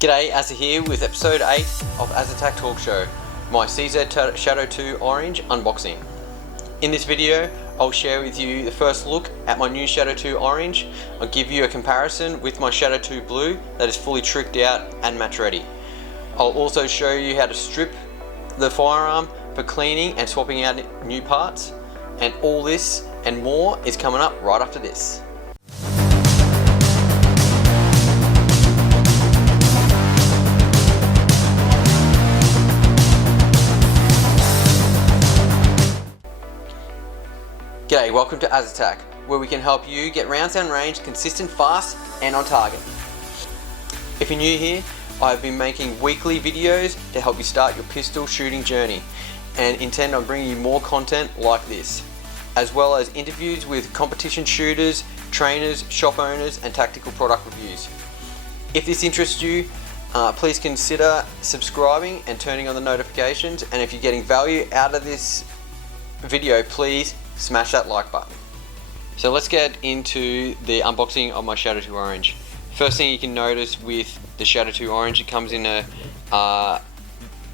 G'day, Azza here with episode 8 of AZZATAC Talk Show, my CZ Shadow 2 Orange unboxing. In this video, I'll share with you the first look at my new Shadow 2 Orange. I'll give you a comparison with my Shadow 2 Blue that is fully tricked out and match ready. I'll also show you how to strip the firearm for cleaning and swapping out new parts. And all this and more is coming up right after this. G'day, welcome to AZZATAC, where we can help you get rounds down range, consistent, fast, and on target. If you're new here, I've been making weekly videos to help you start your pistol shooting journey and intend on bringing you more content like this, as well as interviews with competition shooters, trainers, shop owners, and tactical product reviews. If this interests you, please consider subscribing and turning on the notifications, and if you're getting value out of this video, please smash that like button. So let's get into the unboxing of my Shadow 2 Orange. First thing you can notice with the Shadow 2 Orange, it comes in a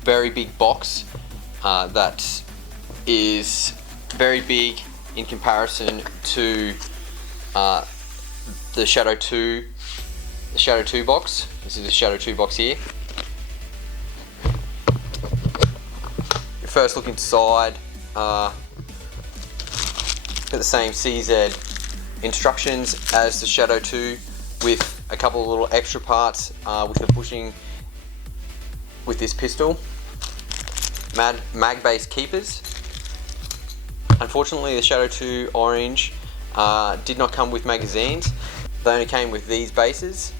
very big box that is very big in comparison to the Shadow 2 box. This is the Shadow 2 box here. You first look inside. The same CZ instructions as the Shadow 2 with a couple of little extra parts with the bushing with this pistol. Mag based keepers. Unfortunately, the Shadow 2 Orange did not come with magazines. They only came with these bases.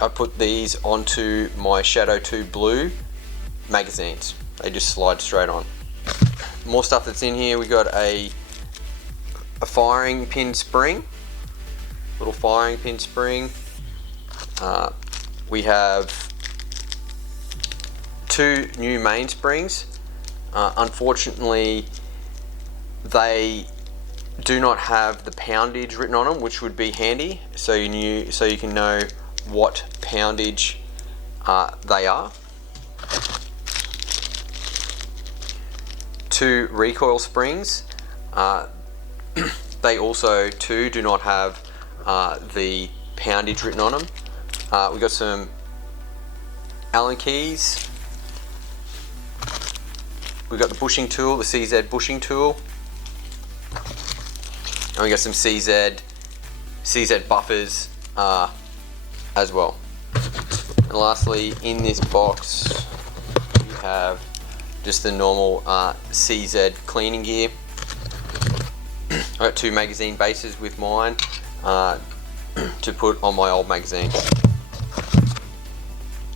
I put these onto my Shadow 2 Blue magazines. They just slide straight on. More stuff that's in here. We got a firing pin spring, little firing pin spring. We have 2 new mainsprings. Unfortunately, they do not have the poundage written on them, which would be handy, so you can know what poundage they are. 2 recoil springs. They also too do not have the poundage written on them. We got some Allen keys. We got the bushing tool, the CZ bushing tool, and we got some CZ buffers as well. And lastly, in this box, we have just the normal CZ cleaning gear. I got 2 magazine bases with mine to put on my old magazine.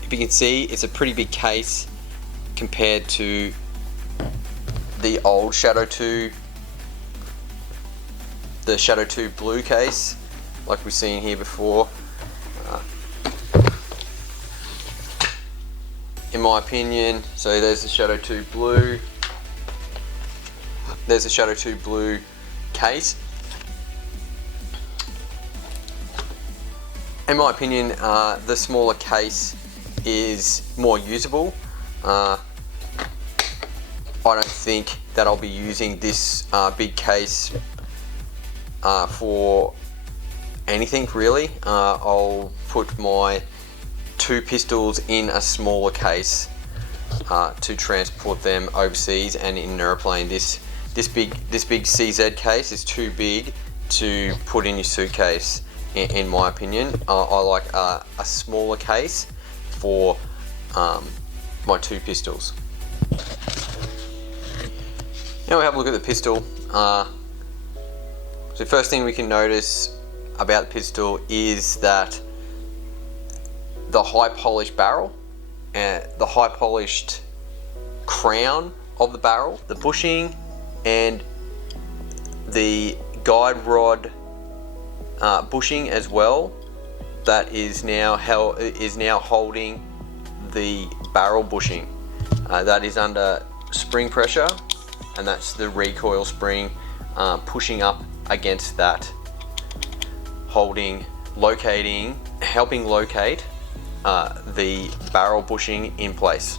If you can see, it's a pretty big case compared to the old Shadow 2, the Shadow 2 Blue case, like we've seen here before. In my opinion, so there's the Shadow 2 Blue. There's the Shadow 2 Blue case. In my opinion, the smaller case is more usable. I don't think that I'll be using this big case for anything really. I'll put my 2 pistols in a smaller case to transport them overseas and in an airplane. This big CZ case is too big to put in your suitcase, in my opinion. I like a smaller case for my 2 pistols. Now we have a look at the pistol. So first thing we can notice about the pistol is that the high polished barrel and the high polished crown of the barrel, the bushing, and the guide rod bushing as well, that is now holding the barrel bushing. That is under spring pressure, and that's the recoil spring pushing up against that, helping locate the barrel bushing in place.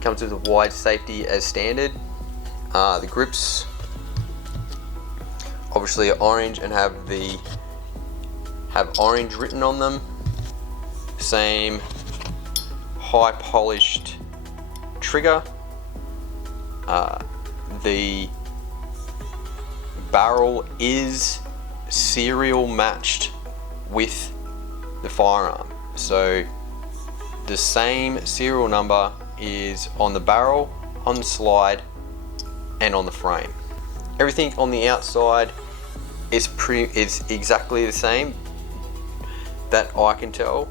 Comes with a wide safety as standard. The grips obviously are orange and have orange written on them. Same high polished trigger. The barrel is serial matched with the firearm, so the same serial number is on the barrel, on the slide, and on the frame. Everything on the outside is exactly the same that I can tell,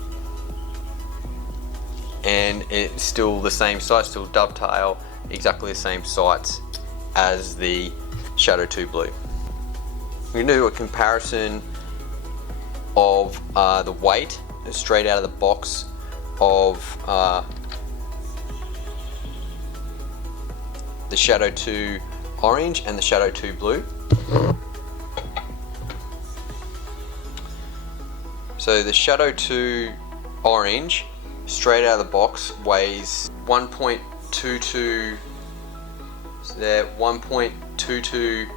and it's still the same size, still dovetail, exactly the same sights as the Shadow 2 Blue. We're going to do a comparison of the weight straight out of the box of the Shadow 2 Orange and the Shadow 2 Blue. So the Shadow 2 Orange straight out of the box weighs 1.22, so they're 1.22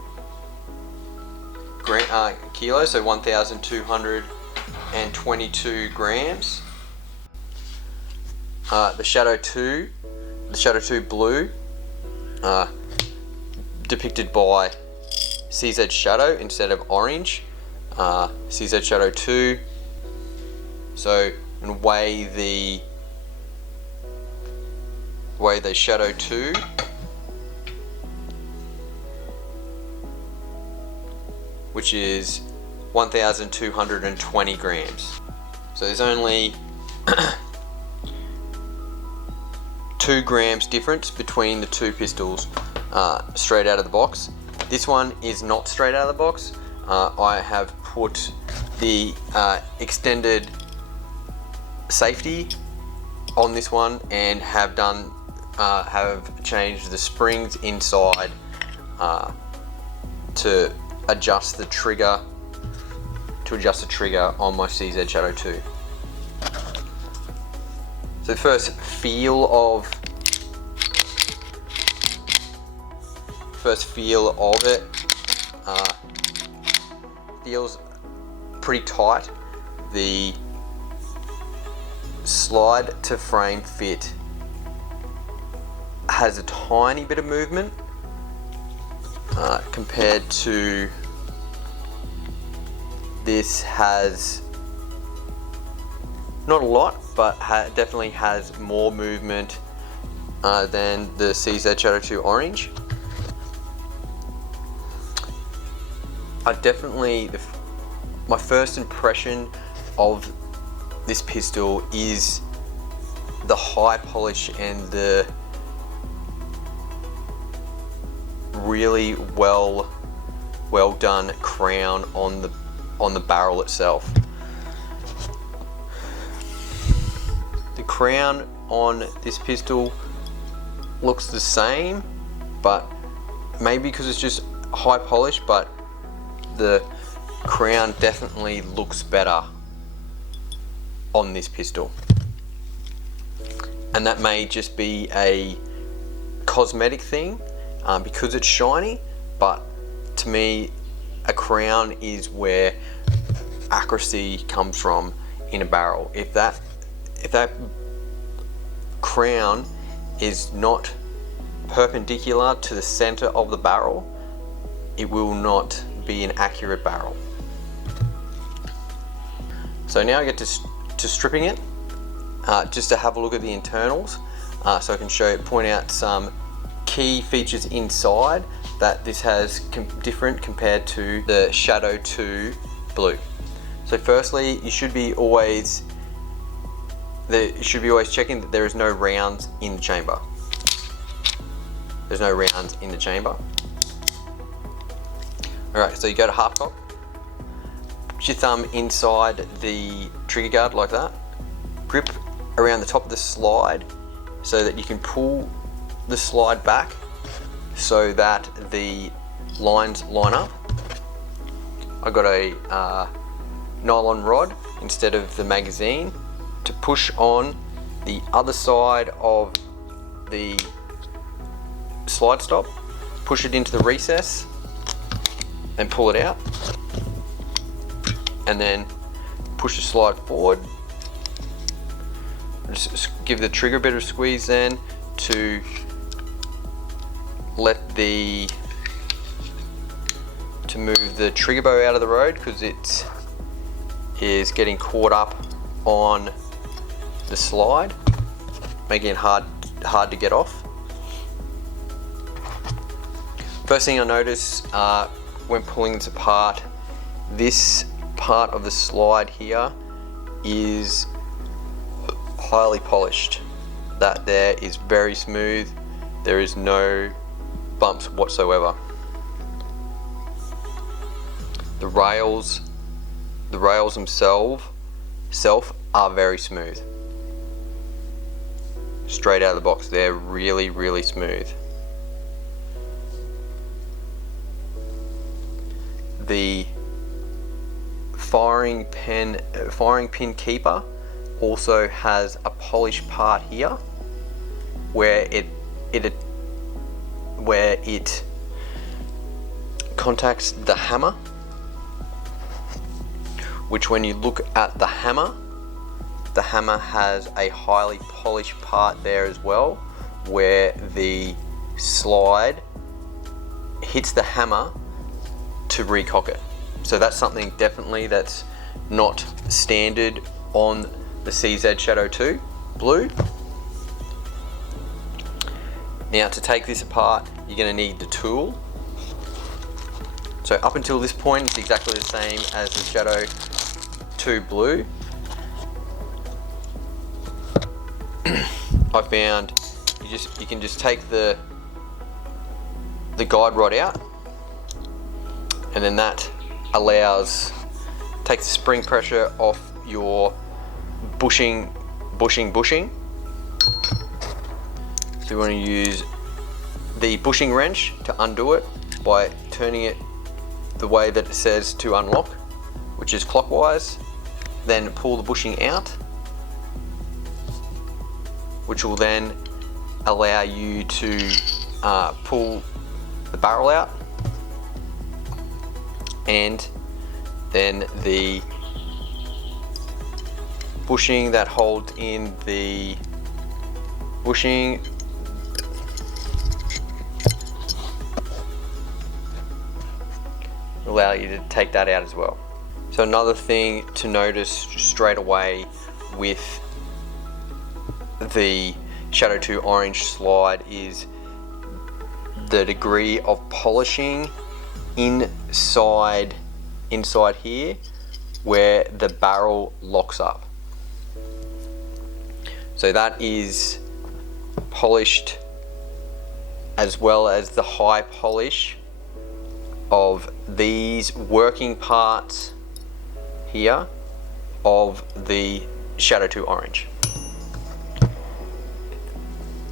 kilos, so 1,222 grams. The Shadow 2 Blue, depicted by CZ Shadow instead of orange, CZ Shadow 2. So I'm going to weigh the Shadow 2, which is 1,220 grams. So there's only 2 grams difference between the two pistols straight out of the box. This one is not straight out of the box. I have put the extended safety on this one and have changed the springs inside to adjust the trigger on my CZ Shadow 2. So the first feel of it feels pretty tight. The slide to frame fit has a tiny bit of movement compared to this. Has not a lot, but definitely has more movement than the CZ Shadow 2 Orange. My first impression of this pistol is the high polish and the really well done crown on the barrel itself. The crown on this pistol looks the same, but maybe because it's just high polish, but the crown definitely looks better on this pistol, and that may just be a cosmetic thing because it's shiny, but to me a crown is where accuracy comes from in a barrel. If that crown is not perpendicular to the center of the barrel, it will not be an accurate barrel. So now I get to stripping it, just to have a look at the internals, so I can point out some key features inside that this has different compared to the Shadow 2 Blue. So firstly, you should be always checking that there is no rounds in the chamber. There's no rounds in the chamber. Alright, so you go to half cock, put your thumb inside the trigger guard like that, grip around the top of the slide so that you can pull the slide back so that the lines line up. I got a nylon rod instead of the magazine to push on the other side of the slide stop, push it into the recess and pull it out, and then push the slide forward. Just give the trigger a bit of squeeze then to move the trigger bow out of the road, because it is getting caught up on the slide, making it hard to get off. First thing I notice when pulling this apart, this part of the slide here is highly polished. That there is very smooth. There is no bumps whatsoever. The rails themselves are very smooth. Straight out of the box, they're really smooth. The firing pin keeper also has a polished part here where it contacts the hammer, which when you look at the hammer has a highly polished part there as well, where the slide hits the hammer to recock it. So that's something definitely that's not standard on the CZ Shadow 2 Blue. Now to take this apart, you're going to need the tool. So up until this point, it's exactly the same as the Shadow 2 Blue. I found you can just take the guide rod out, and then that takes the spring pressure off your bushing. So you want to use the bushing wrench to undo it by turning it the way that it says to unlock, which is clockwise. Then pull the bushing out, which will then allow you to pull the barrel out, and then the bushing that holds in the bushing will allow you to take that out as well. So another thing to notice straight away with the Shadow 2 Orange slide is the degree of polishing inside here where the barrel locks up. So that is polished, as well as the high polish of these working parts here of the Shadow 2 Orange.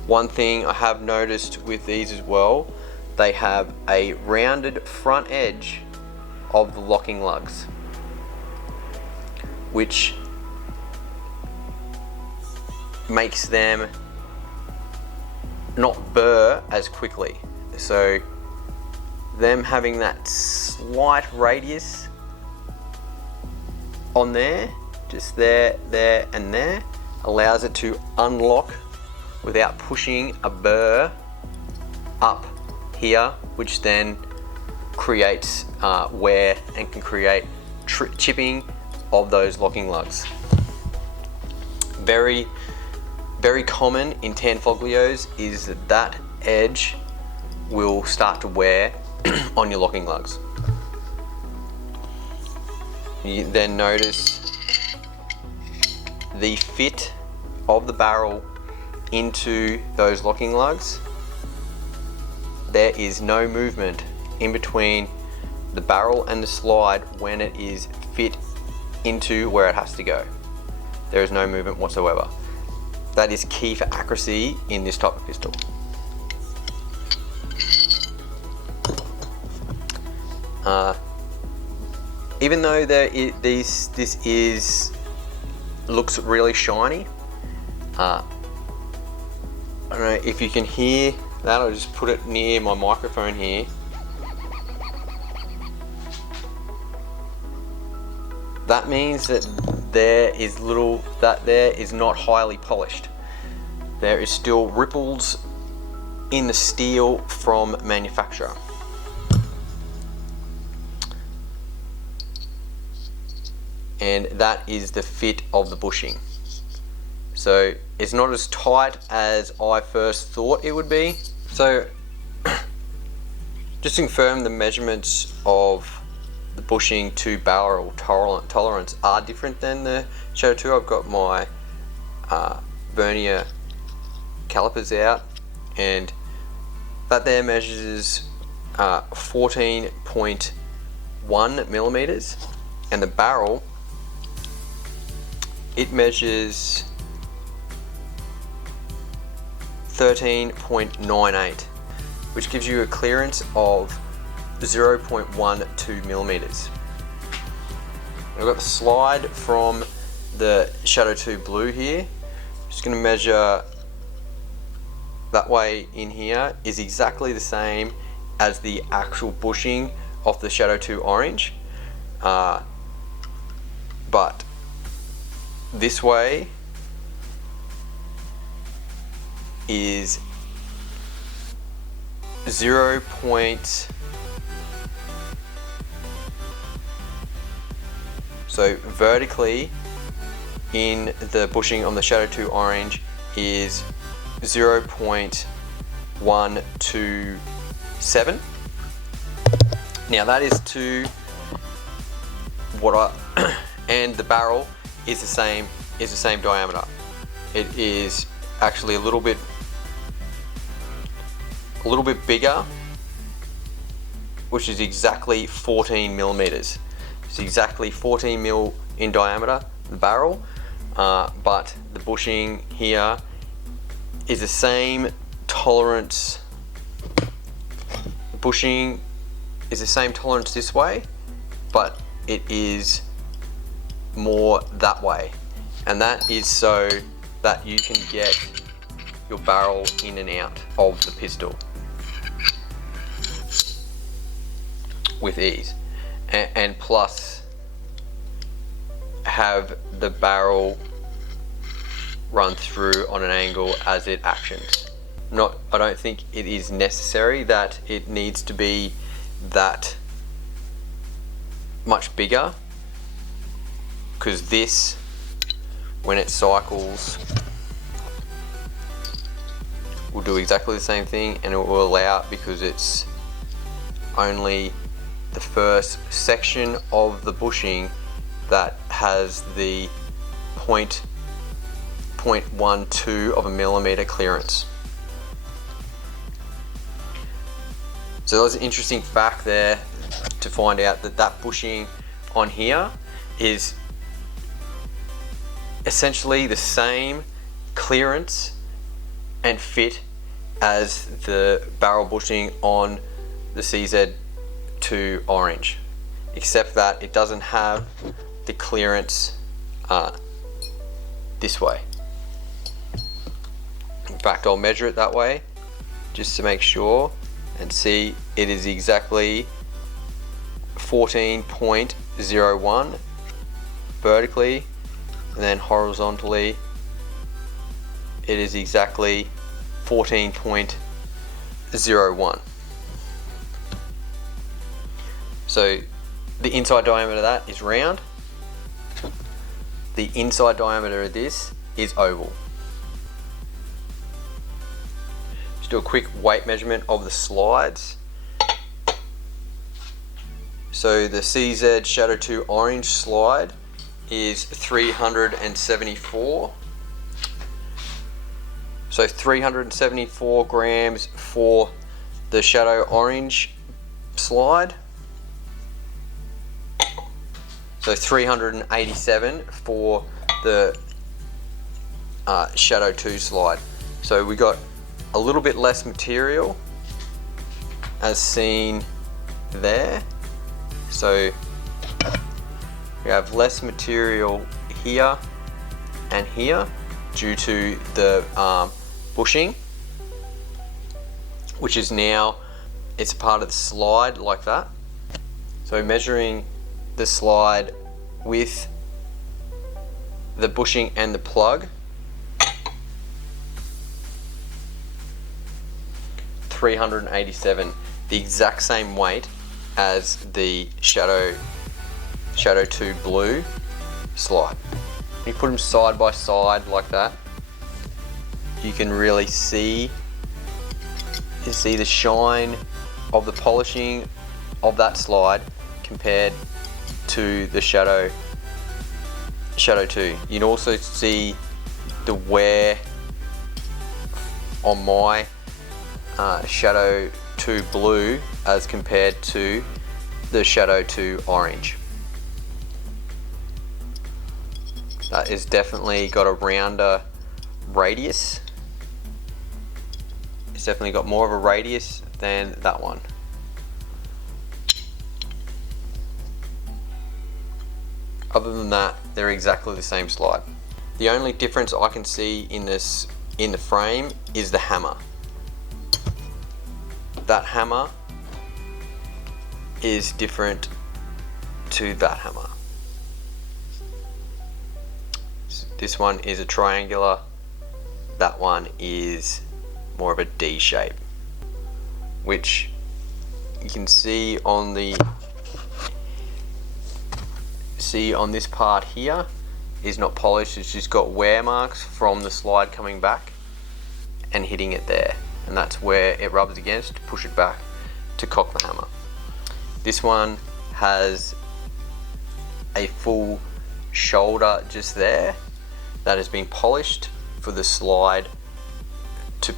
One thing I have noticed with these as well, they have a rounded front edge of the locking lugs, which makes them not burr as quickly. So them having that slight radius on there, just there, and there, allows it to unlock without pushing a burr up here, which then creates wear and can create chipping of those locking lugs. Very common in tan foglios is that edge will start to wear on your locking lugs. You then notice the fit of the barrel into those locking lugs. There is no movement in between the barrel and the slide when it is fit into where it has to go. There is no movement whatsoever. That is key for accuracy in this type of pistol. Even though this is looks really shiny. I don't know if you can hear that. I'll just put it near my microphone here. That means that there is not highly polished. There is still ripples in the steel from manufacturer. And that is the fit of the bushing. So it's not as tight as I first thought it would be. So just to confirm, the measurements of the bushing to barrel tolerance are different than the Shadow 2. I've got my vernier calipers out, and that there measures 14.1 millimeters, and the barrel, it measures 13.98, which gives you a clearance of 0.12 millimeters. I've got the slide from the Shadow 2 Blue here. Just going to measure that way in here is exactly the same as the actual bushing of the Shadow 2 Orange, but this way is 0. So vertically in the bushing on the Shadow 2 Orange is 0.127. Now that is to what I and the barrel is the same diameter. It is actually a little bit bigger, which is exactly 14 millimeters. It's exactly 14 mil in diameter, the barrel, but the bushing here is the same tolerance. The bushing is the same tolerance this way, but it is more that way, and that is so that you can get your barrel in and out of the pistol with ease, and plus have the barrel run through on an angle as it actions. I don't think it is necessary that it needs to be that much bigger, because this, when it cycles, will do exactly the same thing, and it will allow, because it's only the first section of the bushing that has the 0.12 of a millimeter clearance. So that was an interesting fact there, to find out that that bushing on here is essentially the same clearance and fit as the barrel bushing on the CZ2 Orange, except that it doesn't have the clearance this way. In fact, I'll measure it that way just to make sure and see. It is exactly 14.01 vertically, and then horizontally it is exactly 14.01. So the inside diameter of that is round. The inside diameter of this is oval. Just do a quick weight measurement of the slides. So the CZ Shadow 2 Orange slide is 374. So 374 grams for the Shadow Orange slide. So 387 for the Shadow 2 slide. So we got a little bit less material as seen there. So we have less material here and here due to the bushing, which is now, it's part of the slide like that. So measuring the slide with the bushing and the plug, 387, the exact same weight as the Shadow 2 Blue slide. You put them side by side like that, you can really see, you see the shine of the polishing of that slide compared to the Shadow 2. You can also see the wear on my Shadow 2 Blue as compared to the Shadow 2 Orange. That is definitely got a rounder radius. It's definitely got more of a radius than that one. Other than that, they're exactly the same slide. The only difference I can see in this, in the frame, is the hammer. That hammer is different to that hammer. This one is a triangular, that one is more of a D shape, which you can see on this part here is not polished. It's just got wear marks from the slide coming back and hitting it there, and that's where it rubs against to push it back to cock the hammer. This one has a full shoulder just there that has been polished for the slide to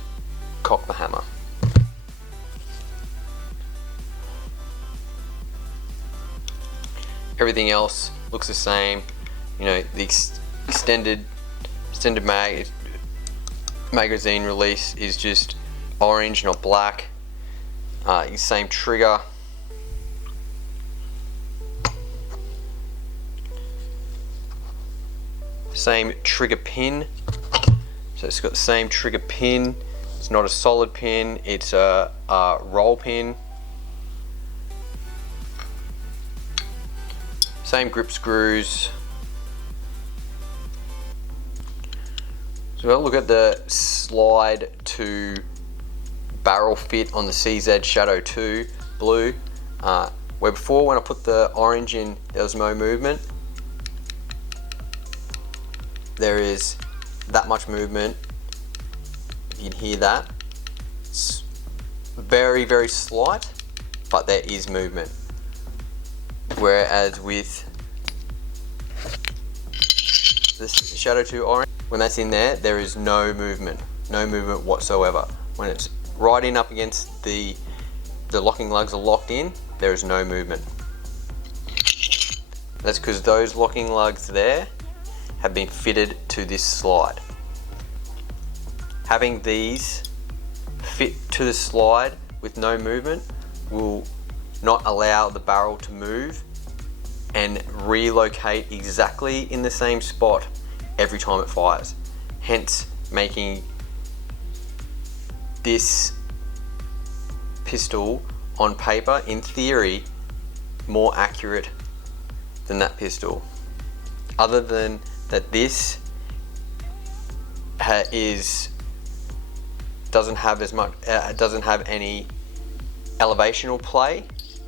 cock the hammer. Everything else looks the same. You know, the extended magazine release is just orange, not black. Same trigger. Same trigger pin. So it's got the same trigger pin. It's not a solid pin, it's a roll pin. Same grip screws. So we'll look at the slide to barrel fit on the CZ Shadow 2 Blue. Where before, when I put the orange in, there was no movement. There is that much movement. You can hear that. It's very, very slight, but there is movement. Whereas with the Shadow 2 Orange, when that's in there, there is no movement whatsoever. When it's right in up against the locking lugs are locked in, there is no movement. That's because those locking lugs there have been fitted to this slide. Having these fit to the slide with no movement will not allow the barrel to move and relocate exactly in the same spot every time it fires, hence making this pistol on paper, in theory, more accurate than that pistol. Other than that, this doesn't have as much, doesn't have any elevational play,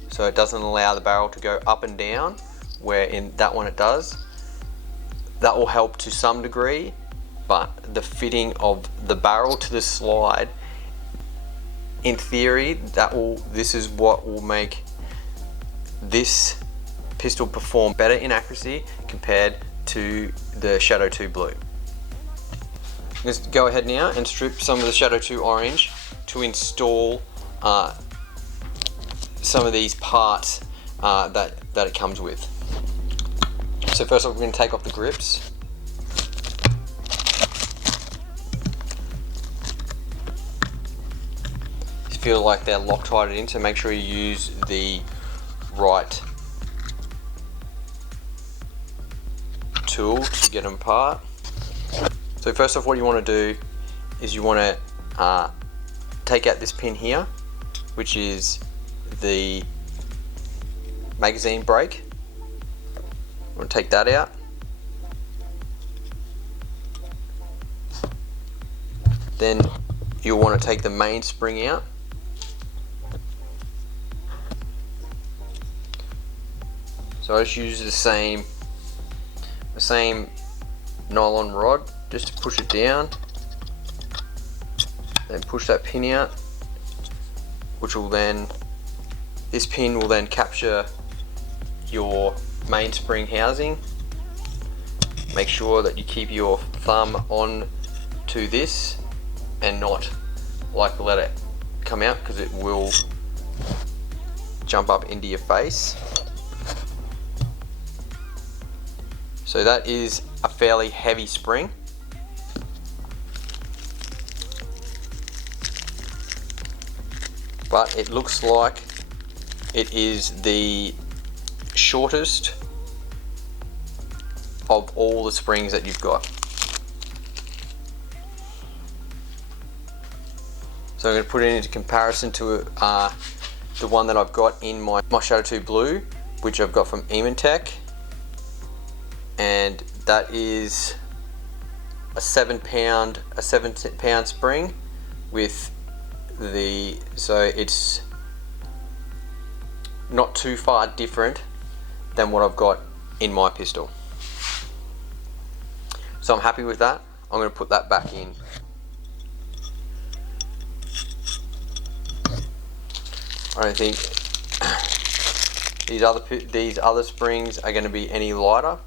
so it doesn't allow the barrel to go up and down, where in that one it does. That will help to some degree, but the fitting of the barrel to the slide, in theory, this is what will make this pistol perform better in accuracy compared to the Shadow 2 Blue. Let's go ahead now and strip some of the Shadow 2 Orange to install some of these parts that it comes with. So first off, we're going to take off the grips. Just feel like they're Loctited in, so make sure you use the right tool to get them apart. So first off, what you want to do is you want to take out this pin here, which is the magazine brake. You want to take that out. Then you'll want to take the main spring out. So I just use the same nylon rod just to push it down, then push that pin out, which will then, this pin will then capture your mainspring housing. Make sure that you keep your thumb on to this and not like let it come out, because it will jump up into your face. So that is a fairly heavy spring. But it looks like it is the shortest of all the springs that you've got. So I'm going to put it into comparison to the one that I've got in my Shadow 2 Blue, which I've got from AZZATAC. And that is a 7 pound spring with the, so it's not too far different than what I've got in my pistol. So I'm happy with that. I'm going to put that back in. I don't think these other springs are going to be any lighter.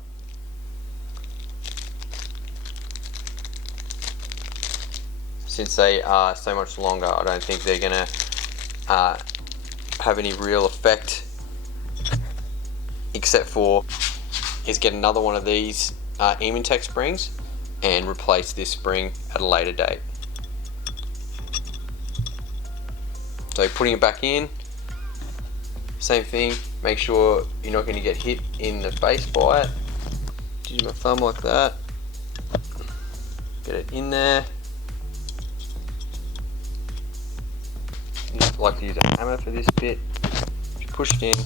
Since they are so much longer, I don't think they're going to have any real effect, except for is get another one of these AZZATAC springs and replace this spring at a later date. So putting it back in, same thing, make sure you're not going to get hit in the face by it. Use my thumb like that, get it in there. I like to use a hammer for this bit. Just push it in.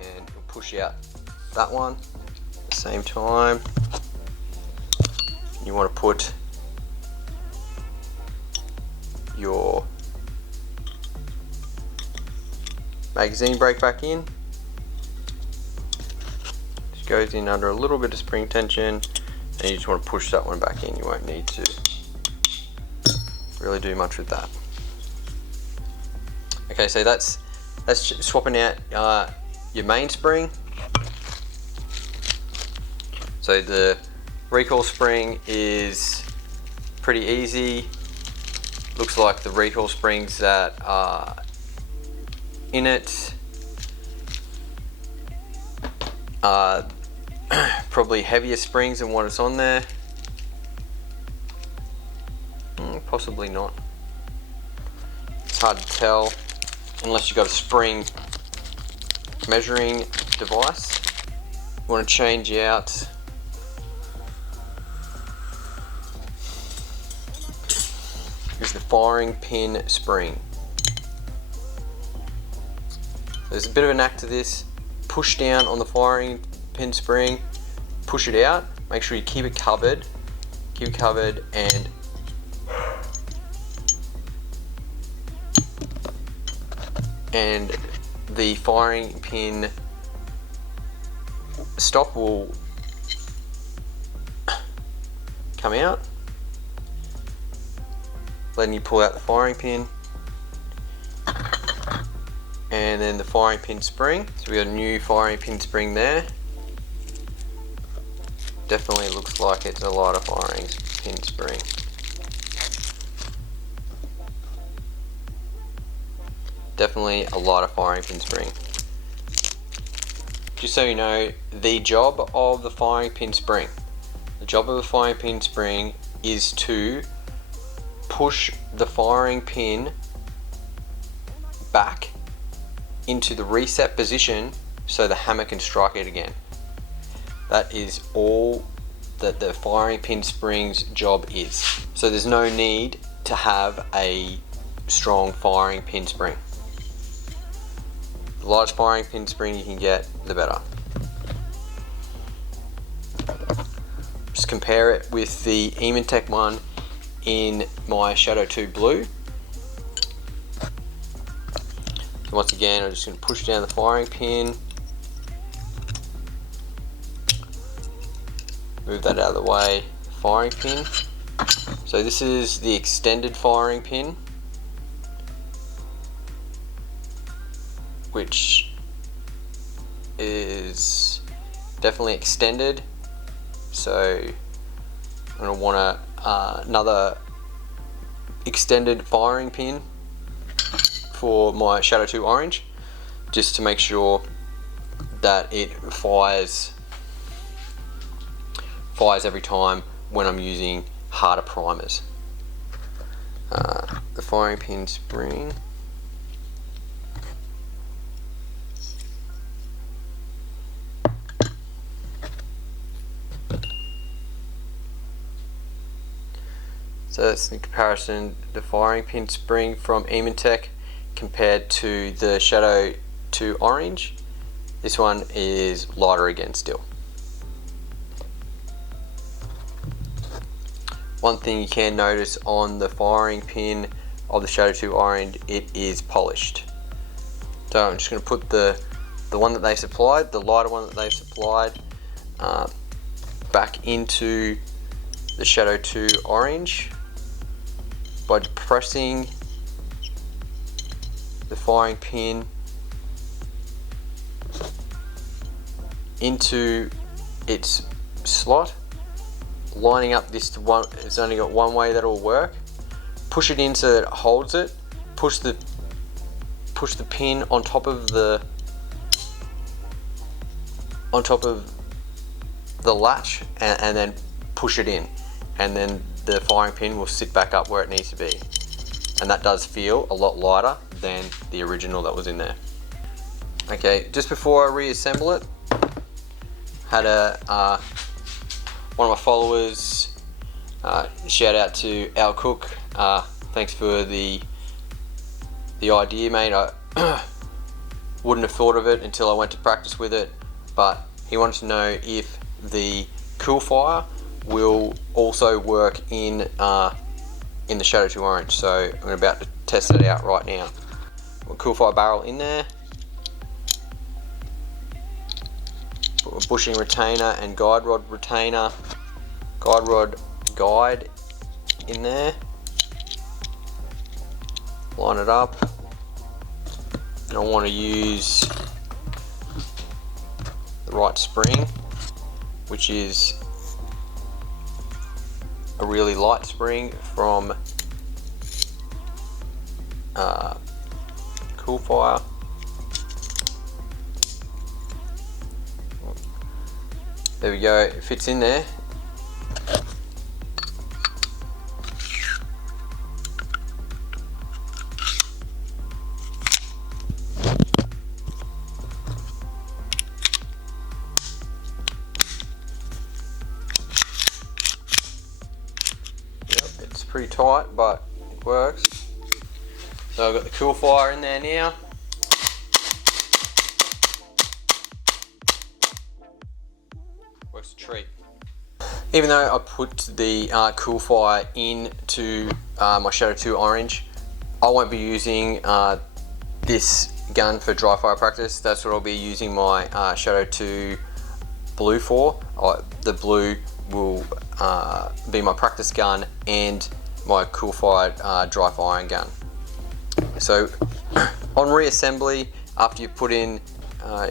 And you'll push out that one at the same time. You want to put your magazine brake back in. Just goes in under a little bit of spring tension. And you just want to push that one back in. You won't need to really do much with that. Okay, so that's swapping out your mainspring. So the recoil spring is pretty easy. Looks like the recoil springs that are in it are probably heavier springs than what is on there. Possibly not. It's hard to tell unless you've got a spring measuring device. You want to change out is the firing pin spring. There's a bit of a knack to this. Push down on the firing pin spring, push it out, make sure you keep it covered, and the firing pin stop will come out. Then you pull out the firing pin, and then the firing pin spring. So we got a new firing pin spring there. Definitely looks like it's a lighter firing pin spring. Definitely a lighter firing pin spring. Just so you know, the job of the firing pin spring. The job of the firing pin spring is to push the firing pin back into the reset position so the hammer can strike it again. That is all that the firing pin spring's job is. So there's no need to have a strong firing pin spring. The largest firing pin spring you can get, the better. Just compare it with the AZZATAC one in my Shadow 2 Blue. So once again, I'm just going to push down the firing pin, move that out of the way, firing pin. So this is the extended firing pin, which is definitely extended. So I'm going to want another extended firing pin for my Shadow 2 Orange, just to make sure that it fires every time when I'm using harder primers. The firing pin spring. So that's in comparison, the firing pin spring from AZZATAC compared to the Shadow 2 Orange. This one is lighter again still. One thing you can notice on the firing pin of the Shadow 2 Orange, it is polished. So I'm just going to put the one that they supplied, the lighter one that they supplied, back into the Shadow 2 Orange by depressing the firing pin into its slot, lining up this to one. It's only got one way that will work. Push it in so that it holds it. Push the pin on top of the latch, and then push it in, and then the firing pin will sit back up where it needs to be. And that does feel a lot lighter than the original that was in there. Okay, just before I reassemble it, had one of my followers, shout out to Al Cook, thanks for the idea, mate. I wouldn't have thought of it until I went to practice with it, but he wanted to know if the cool fire will also work in the Shadow 2 Orange. So I'm about to test it out right now. Put a cool fire barrel in there, put a bushing retainer and guide rod guide in there, line it up, and I want to use the right spring, which is a really light spring from Cool Fire. There we go, it fits in there. Pretty tight, but it works. So I've got the Cool Fire in there now. Works a treat. Even though I put the Cool Fire into my Shadow 2 Orange, I won't be using this gun for dry fire practice. That's what I'll be using my Shadow 2 Blue for. The blue will be my practice gun and my Cool Fire dry firing gun. So on reassembly, after you put in your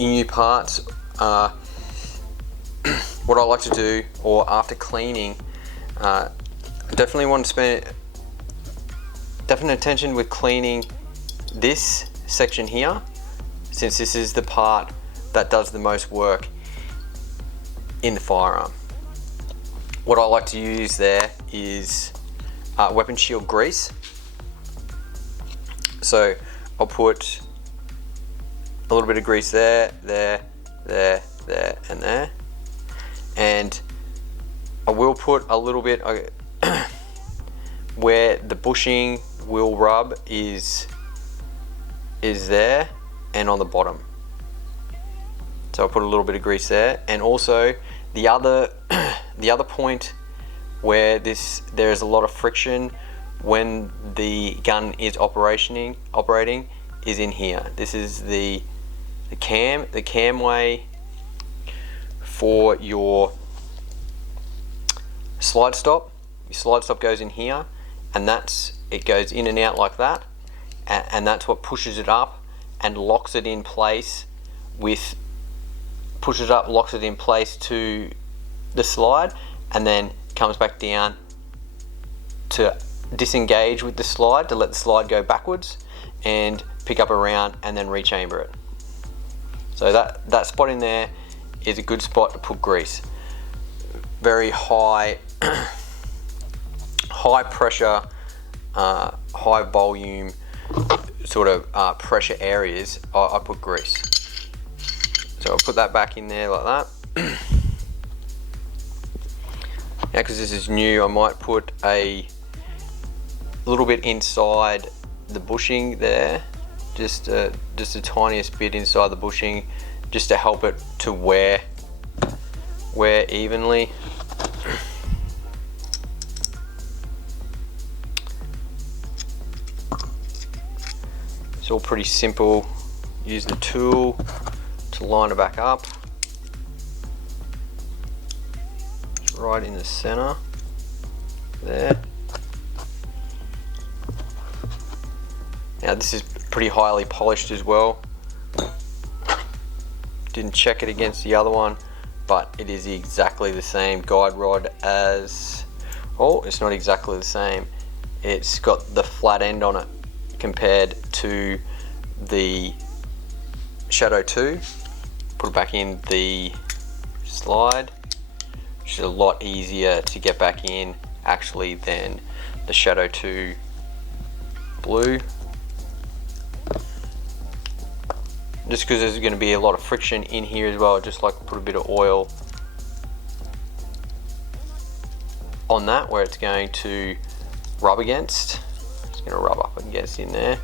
new parts, what I like to do, or after cleaning, definitely want to spend definite attention with cleaning this section here, since this is the part that does the most work in the firearm. What I like to use there is weapon shield grease. So I'll put a little bit of grease there, there, and there. And I will put a little bit where the bushing will rub is there and on the bottom. So I'll put a little bit of grease there, and also the other point where there is a lot of friction when the gun is operating is in here. This is the camway for your slide stop. Your slide stop goes in here, and it goes in and out like that, and that's what pushes it up and locks it in place locks it in place to the slide, and then comes back down to disengage with the slide to let the slide go backwards and pick up around and then rechamber it. So that spot in there is a good spot to put grease. Very high high pressure, high volume sort of pressure areas, I put grease. So I'll put that back in there like that. Now, because this is new, I might put a little bit inside the bushing there, just the tiniest bit inside the bushing, just to help it to wear evenly. It's all pretty simple. Use the tool to line it back up. It's right in the center there. Now this is pretty highly polished as well. Didn't check it against the other one, but it is exactly the same guide rod as, oh, it's not exactly the same. It's got the flat end on it compared to the Shadow 2. Put it back in the slide, which is a lot easier to get back in actually than the Shadow 2 blue. Just because there's going to be a lot of friction in here as well, I just like to put a bit of oil on that where it's going to rub against. It's going to rub up against in there.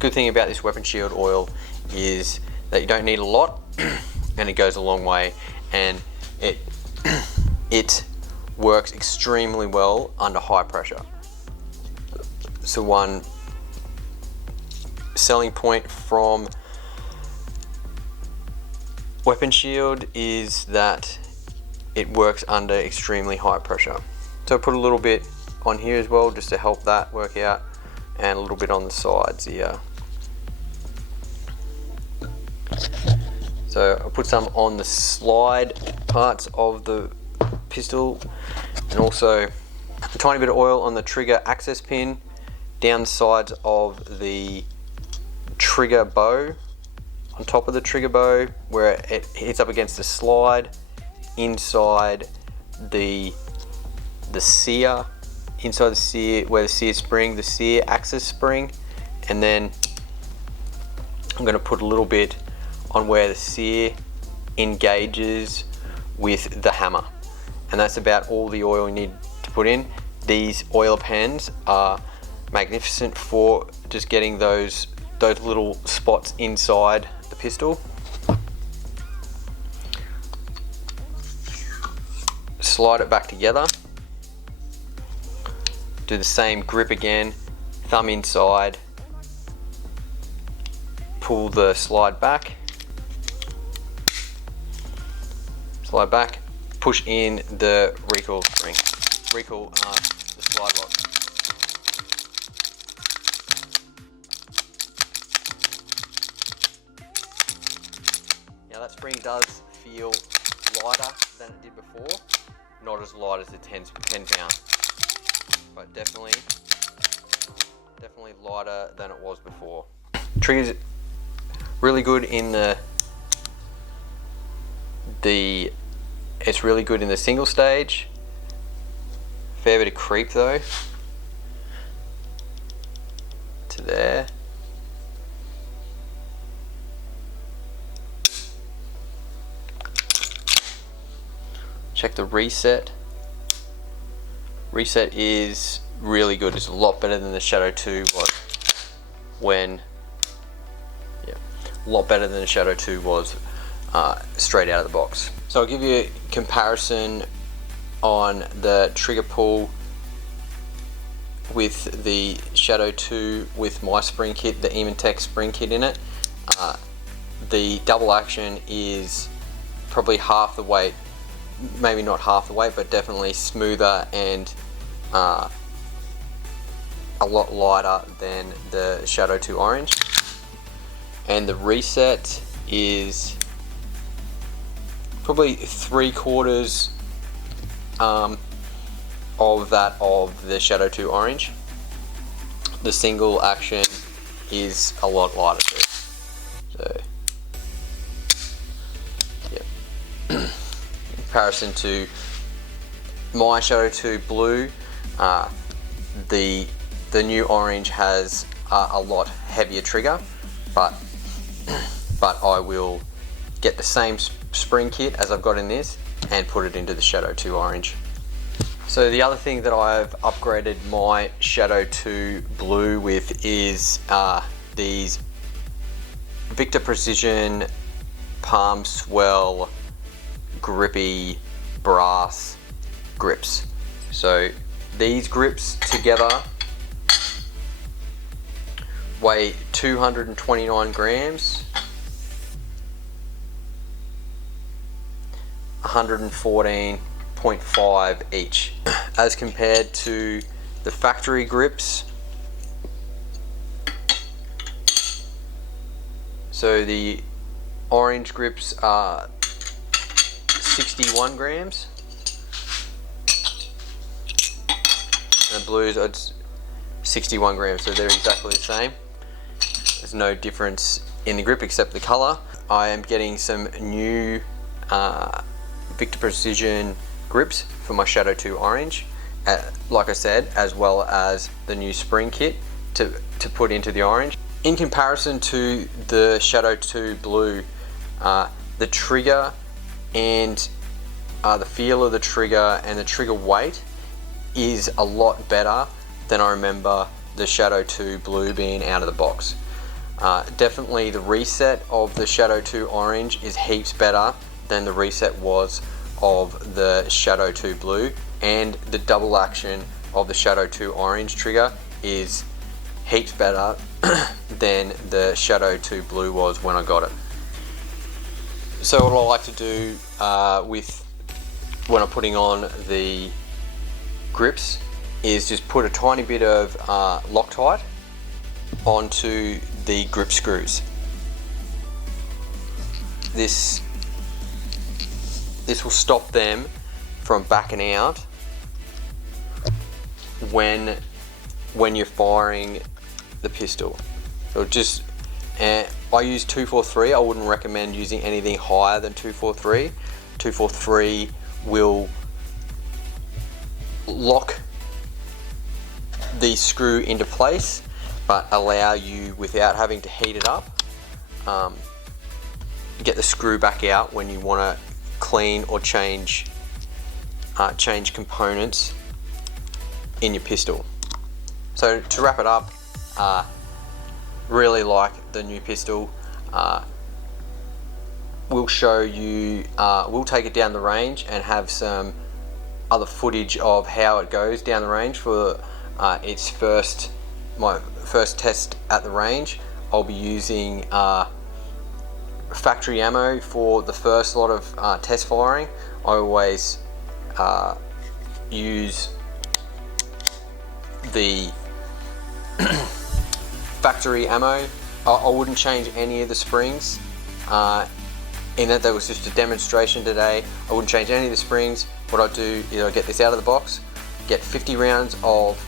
Good thing about this weapon shield oil is that you don't need a lot and it goes a long way, and it works extremely well under high pressure. So one selling point from weapon shield is that it works under extremely high pressure. So I put a little bit on here as well just to help that work out, and a little bit on the sides here. So I'll put some on the slide parts of the pistol, and also a tiny bit of oil on the trigger access pin, down the sides of the trigger bow, on top of the trigger bow where it hits up against the slide, inside the sear, inside the sear where the sear spring, the sear access spring, and then I'm going to put a little bit on where the sear engages with the hammer, and that's about all the oil you need to put in. These oil pens are magnificent for just getting those little spots inside the pistol. Slide it back together. Do the same grip again, thumb inside, pull the slide back, slide back, push in the recoil spring, the slide lock. Now that spring does feel lighter than it did before, not as light as the 10 pound, but definitely lighter than it was before. Trigger's really good in it's really good in the single stage. Fair bit of creep though to there. check the reset. Reset is really good. It's a lot better than the Shadow 2 was when, yeah, a lot better than the Shadow 2 was straight out of the box. So I'll give you a comparison on the trigger pull with the Shadow 2 with my spring kit, the Ementech spring kit in it. The double action is probably half the weight, maybe not half the weight, but definitely smoother and a lot lighter than the Shadow 2 Orange. And the reset is probably 3/4 of that of the Shadow 2 Orange. The single action is a lot lighter too. So, yeah. In comparison to my Shadow 2 Blue, the new Orange has a lot heavier trigger, but I will get the same spring kit as I've got in this and put it into the Shadow 2 Orange. So the other thing that I've upgraded my Shadow 2 Blue with is these Victor Precision Palm Swell grippy brass grips. So these grips together weigh 229 grams, 114.5 each, as compared to the factory grips. So the orange grips are 61 grams and the blues are 61 grams, so they're exactly the same. There's no difference in the grip except the color. I am getting some new Victor Precision grips for my Shadow 2 Orange, like I said, as well as the new spring kit to put into the Orange. In comparison to the Shadow 2 Blue, the trigger and the feel of the trigger and the trigger weight is a lot better than I remember the Shadow 2 Blue being out of the box. Definitely the reset of the Shadow 2 Orange is heaps better than the reset was of the Shadow 2 Blue, and the double action of the Shadow 2 Orange trigger is heaps better than the Shadow 2 Blue was when I got it. So what I like to do when I'm putting on the grips is just put a tiny bit of Loctite onto the grip screws. This will stop them from backing out when you're firing the pistol. So just, I use 243. I wouldn't recommend using anything higher than 243. 243 will lock the screw into place, but allow you, without having to heat it up, get the screw back out when you want to clean or change components in your pistol. So to wrap it up, really like the new pistol. We'll show you, we'll take it down the range and have some other footage of how it goes down the range for my first test at the range. I'll be using factory ammo for the first lot of test firing. I always use the factory ammo. I wouldn't change any of the springs. In that was just a demonstration today. I wouldn't change any of the springs. What I do is I get this out of the box, get 50 rounds of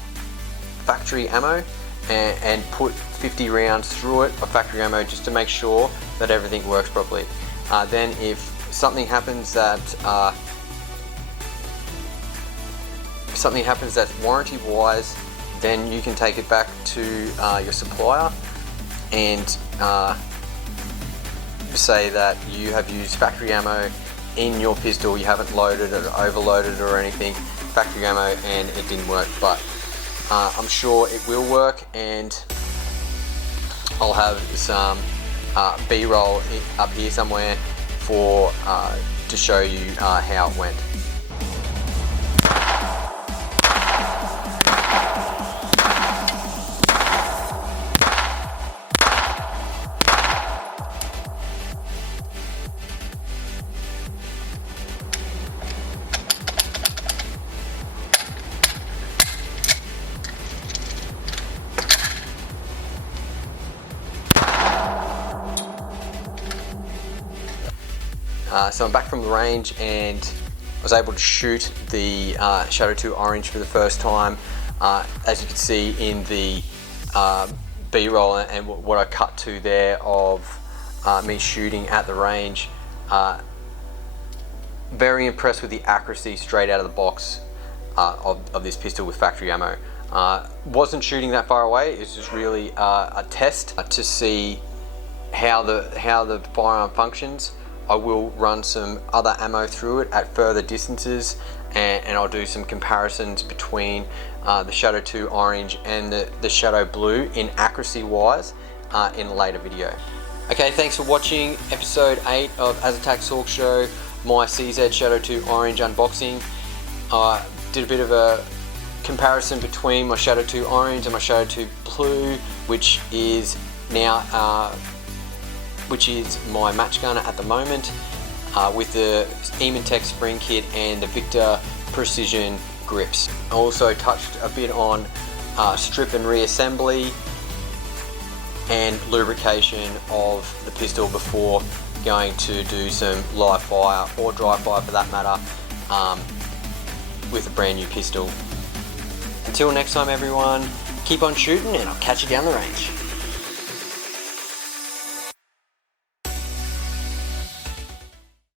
factory ammo, and put 50 rounds through it of factory ammo just to make sure that everything works properly. Then if something happens that's warranty wise, then you can take it back to your supplier and say that you have used factory ammo in your pistol, you haven't loaded it or overloaded or anything, factory ammo, and it didn't work. But I'm sure it will work, and I'll have some B-roll up here somewhere for to show you how it went. So I'm back from the range, and I was able to shoot the Shadow 2 Orange for the first time. As you can see in the B-roll and what I cut to there of me shooting at the range. Very impressed with the accuracy straight out of the box of this pistol with factory ammo. Wasn't shooting that far away, it's just really a test to see how the firearm functions. I will run some other ammo through it at further distances, and I'll do some comparisons between the Shadow 2 Orange and the Shadow Blue in accuracy wise in a later video. Okay, thanks for watching episode 8 of AZZATAC Talk Show, my CZ Shadow 2 Orange unboxing. Did a bit of a comparison between my Shadow 2 Orange and my Shadow 2 Blue, which is now my match gun at the moment, with the Eamon spring kit and the Victor Precision grips. I also touched a bit on strip and reassembly and lubrication of the pistol before going to do some live fire or dry fire for that matter with a brand new pistol. Until next time everyone, keep on shooting, and I'll catch you down the range.